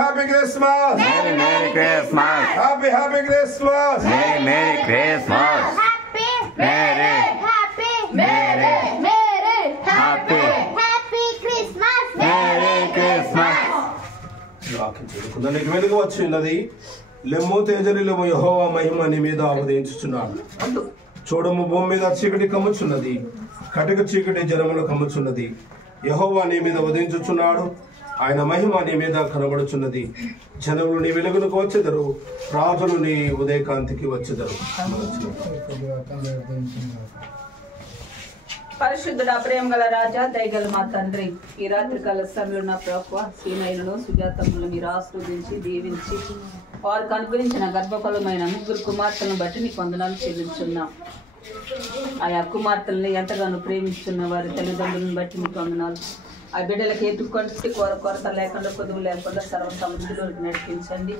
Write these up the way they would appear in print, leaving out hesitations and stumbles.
Happy Christmas. Merry Christmas. Happy Christmas. Merry Christmas. Happy Christmas. Merry Christmas. నీకు వెలుగు వచ్చి ఉన్నది. లెమ్ము తేజరిలము యెహోవా మహిమ నీ మీద ఉదయించుచున్నాడు. చూడము భూమి మీద చీకటి కమ్ముచున్నది, కటిక చీకటి జనములు కమ్ముచున్నది. యెహోవా నీ మీద ఉదయించుచున్నాడు, ఆయన మహిమ నీ మీద కనబడుచున్నది. జనములు నీ వెలుగునకు వచ్చెదరు, రాజులు నీ ఉదయకాంతికి వచ్చెదరు. పరిశుద్ధుడా, ప్రేమ గల రాజా, దయగల మా తండ్రి, ఈ రాత్రి కాల సమయంలో నా ప్రభువ సీనైలను సుజాతములు మీరు ఆస్వాదించి దీవించి వారికి అనుగ్రహించిన గర్భఫలమైన 3 కుమార్తెలను బట్టి నీకు వందనాలు చెల్లించున్నాం. ఆయా కుమార్తెలను ఎంతగానో ప్రేమించున్న వారి తల్లిదండ్రులను బట్టి నీకు వందనాలు. ఆ బిడ్డలకు ఎదుర్కొంటే కొరత లేకుండా కొదువు లేకుండా సర్వ సమృద్ధిలోకి నడిపించండి.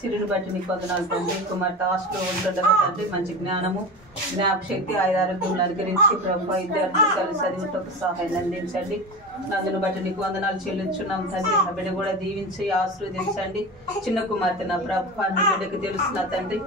సిరిని బట్టి నీకు వందనాలు తండ్రి. కుమార్తె హాస్టల్లో ఉంటుండగా తండ్రి మంచి జ్ఞానము, జ్ఞాపశక్తి, ఆరోగ్యం అనుగ్రహించి ప్రభు విద్యార్థులు కలిసి చదివిటకు సహాయం అందించండి. నందును బట్టి నీకు వందనాలు చెల్లించున్నాం తండ్రి. ఆ బిడ్డ కూడా దీవించి ఆశీర్వదించండి. చిన్న కుమార్తె నా ప్రభు నీ బిడ్డకు తెలుస్తున్నా తండ్రి.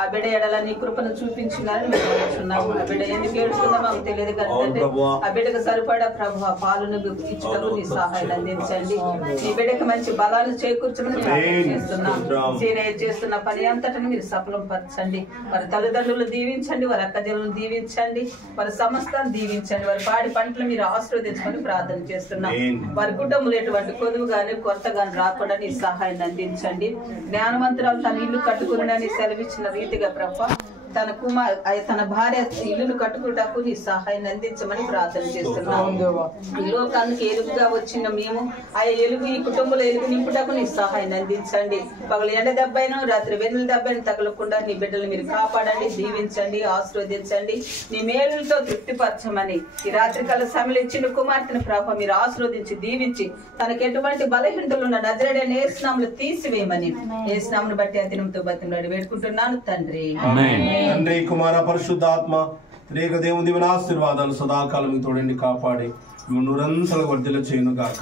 ఆ బిడ్డ ఎడల నీ కృపను చూపించినారని మేము కోరుచున్నాము. ఆ బిడ్డ ఎందుకు ఏడుస్తుందో మాకు తెలియదు కానీ ఆ బిడ్డకు సరిపడా ప్రభు పాలను ఇచ్చటకు నీ సహాయం అందించండి. నీ బిడ్డకు మంచి బలాలు చేకూర్చమని చేస్తున్నాం. సీనయ్య చేస్తున్న పని అంతటిని మీరు సఫలం పరచండి. వారి తల్లిదండ్రులు దీవించండి, వారి అక్కజలను దీవించండి, వారి సమస్తాన్ని దీవించండి. వారి పాడి పంటలు మీరు ఆశీర్వదించమని ప్రార్థన చేస్తున్నాం. వారి కుటుంబంలో ఎటువంటి కొదువు గాని కొరత గాని రాకుండా నీ సహాయాన్ని అందించండి. జ్ఞానవంతురాలు తన ఇల్లు కట్టుకుని సెలవిచ్చిన రీతిగా ప్రభు తన భార్య ఇల్లును కట్టుకున్నటకు నీ సహాయాన్ని అందించమని ప్రార్థన చేస్తున్నాం. ఈ లోకానికి ఎలుగుగా వచ్చిన మేము ఆ ఎలుగు ఈ కుటుంబంలో ఎలుగు నింపుటకు నీ సహాయాన్ని అందించండి. పగలు ఎండ దెబ్బైనా రాత్రి వెన్నుల దెబ్బైనా తగలకుండా నీ బిడ్డలు మీరు కాపాడండి, దీవించండి, ఆశీర్వదించండి. నీ మేలులతో తృప్తిపరచమని ఈ రాత్రికాల సమయంలో ఇచ్చిన కుమార్తెను ప్రభు మీరు ఆశీర్వదించి దీవించి తనకు ఎటువంటి బలహీనతలు ఉన్న నజరేయుడైన యేసునామములో తీసివేయమని యేసునామమును బట్టి అతినంతో బతిమలాడి వేడుకుంటున్నాను తండ్రి. తండ్రి, కుమార, పరిశుద్ధాత్మ రేఖ దేవుని దీవెన ఆశీర్వాదాలు సదాకాలం తోడండి కాపాడి నువ్వు నిరంతరం వర్ధిల్ల చేయును గాక.